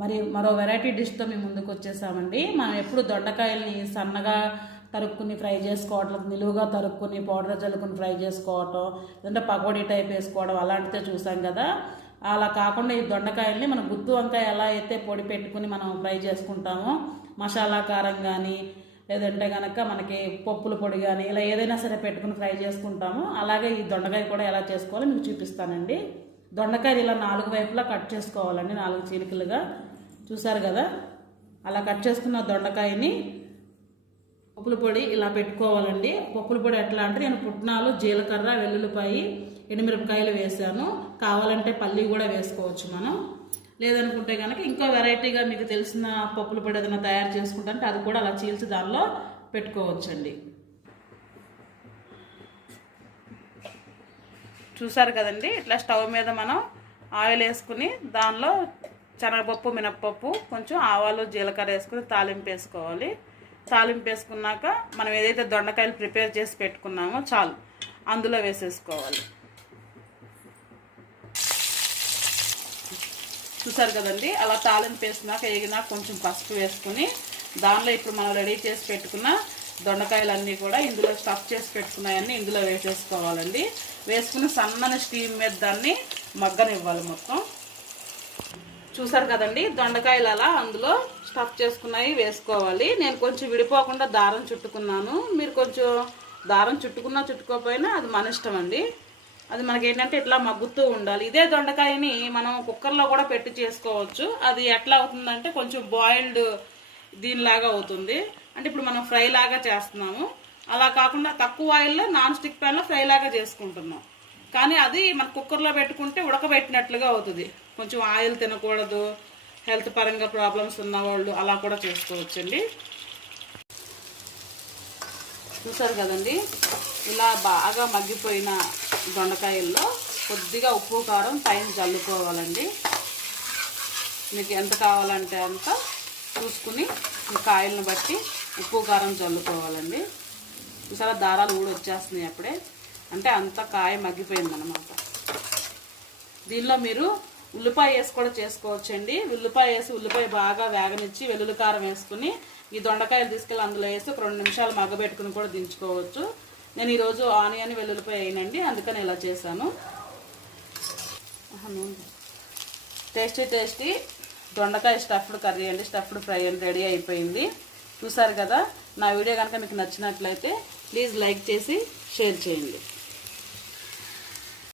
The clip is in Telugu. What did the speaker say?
మరో వెరైటీ డిష్తో మేము ముందుకు వచ్చేసామండి. మనం ఎప్పుడు దొండకాయల్ని సన్నగా తరుక్కుని ఫ్రై చేసుకోవటం, నిలువుగా తరుక్కుని పౌడర్ చల్లుకుని ఫ్రై చేసుకోవటం, లేదంటే పకోడీ టైప్ వేసుకోవడం అలాంటిదే చూసాం కదా. అలా కాకుండా ఈ దొండకాయల్ని మనం గుత్తి వంకాయ ఎలా అయితే పొడి పెట్టుకుని మనం ఫ్రై చేసుకుంటామో, మసాలా కారం కానీ లేదంటే కనుక మనకి పప్పుల పొడి కానీ ఇలా ఏదైనా సరే పెట్టుకుని ఫ్రై చేసుకుంటాము, అలాగే ఈ దొండకాయ కూడా ఎలా చేసుకోవాలో మీకు చూపిస్తానండి. దొండకాయలు ఇలా 4 వైపులా కట్ చేసుకోవాలండి, 4 చీలికలుగా. చూసారు కదా, అలా కట్ చేసుకున్న దొండకాయని పప్పుల పొడి ఇలా పెట్టుకోవాలండి. పప్పుల పొడి ఎట్లా అంటే నేను పుట్నాలు, జీలకర్ర, వెల్లుల్లిపాయి, ఎండుమిరపకాయలు వేసాను. కావాలంటే పల్లి కూడా వేసుకోవచ్చు మనం. లేదనుకుంటే కనుక ఇంకో వెరైటీగా మీకు తెలిసిన పప్పుల పొడి ఏదైనా తయారు చేసుకుంటే అది కూడా అలా చీల్చి దానిలో పెట్టుకోవచ్చండి. చూసారు కదండి, ఇట్లా స్టవ్ మీద మనం ఆయిల్ వేసుకుని దానిలో శనగపప్పు, మినప్పప్పు, కొంచెం ఆవాలు, జీలకర్ర వేసుకుని తాలింపు వేసుకోవాలి. తాలింపు వేసుకున్నాక మనం ఏదైతే దొండకాయలు ప్రిపేర్ చేసి పెట్టుకున్నామో చాలు అందులో వేసేసుకోవాలి. చూసారు కదండి, అలా తాలింపు వేసినాక వేగినాక కొంచెం పసుపు వేసుకుని దానిలో ఇప్పుడు మనం రెడీ చేసి పెట్టుకున్న దొండకాయలన్నీ కూడా ఇందులో స్టఫ్ చేసి పెట్టుకున్నాయన్నీ ఇందులో వేసేసుకోవాలండి. వేసుకుని సన్నని స్టీమ్ మీద దాన్ని మగ్గనివ్వాలి మొత్తం. చూసారు కదండి, దొండకాయలు అలా అందులో స్టఫ్ చేసుకున్నాయి వేసుకోవాలి. నేను కొంచెం విడిపోకుండా దారం చుట్టుకున్నాను. మీరు కొంచెం దారం చుట్టుకున్నా చుట్టుకోకపోయినా అది మన ఇష్టం అండి. అది మనకి ఏంటంటే ఇట్లా మగ్గుతూ ఉండాలి. ఇదే దొండకాయని మనం కుక్కర్లో కూడా పెట్టి చేసుకోవచ్చు. అది ఎట్లా అవుతుందంటే కొంచెం బాయిల్డ్ దీనిలాగా అవుతుంది. అంటే ఇప్పుడు మనం ఫ్రై లాగా చేస్తున్నాము, అలా కాకుండా తక్కువ ఆయిల్లో నాన్ స్టిక్ ప్యాన్లో ఫ్రై లాగా చేసుకుంటున్నాం. కానీ అది మన కుక్కర్లో పెట్టుకుంటే ఉడకబెట్టినట్లుగా అవుతుంది. కొంచెం ఆయిల్ తినకూడదు, హెల్త్ పరంగా ప్రాబ్లమ్స్ ఉన్నవాళ్ళు అలా కూడా చేసుకోవచ్చండి. చూసారు కదండి, ఇలా బాగా మగ్గిపోయిన దొండకాయల్లో కొద్దిగా ఉప్పు కారం పైన చల్లుకోవాలండి. మీకు ఎంత కావాలంటే అంత చూసుకుని ఈ కాయలను బట్టి ఉప్పు కారం చల్లుకోవాలండి. చూసారా, దారాలు కూడా వచ్చేస్తున్నాయి అప్పుడే, అంటే అంత కాయ మగ్గిపోయిందన్నమాట. దీనిలో మీరు ఉల్లిపాయ వేసి కూడా చేసుకోవచ్చండి. ఉల్లిపాయ వేసి ఉల్లిపాయ బాగా వేగనిచ్చి వెల్లుల్లి కారం వేసుకుని ఈ దొండకాయలు తీసుకెళ్ళి అందులో వేసి ఒక 2 నిమిషాలు మగ్గబెట్టుకుని కూడా దించుకోవచ్చు. నేను ఈరోజు ఆనియన్ వెల్లుల్లిపాయ వేయనండి, అందుకని ఇలా చేశాను. టేస్టీ దొండకాయ స్టఫ్డ్ కర్రీ అండి, స్టఫ్డ్ ఫ్రై అండి రెడీ అయిపోయింది. చూసారు కదా, నా వీడియో కనుక మీకు నచ్చినట్లయితే ప్లీజ్ లైక్ చేసి షేర్ చేయండి.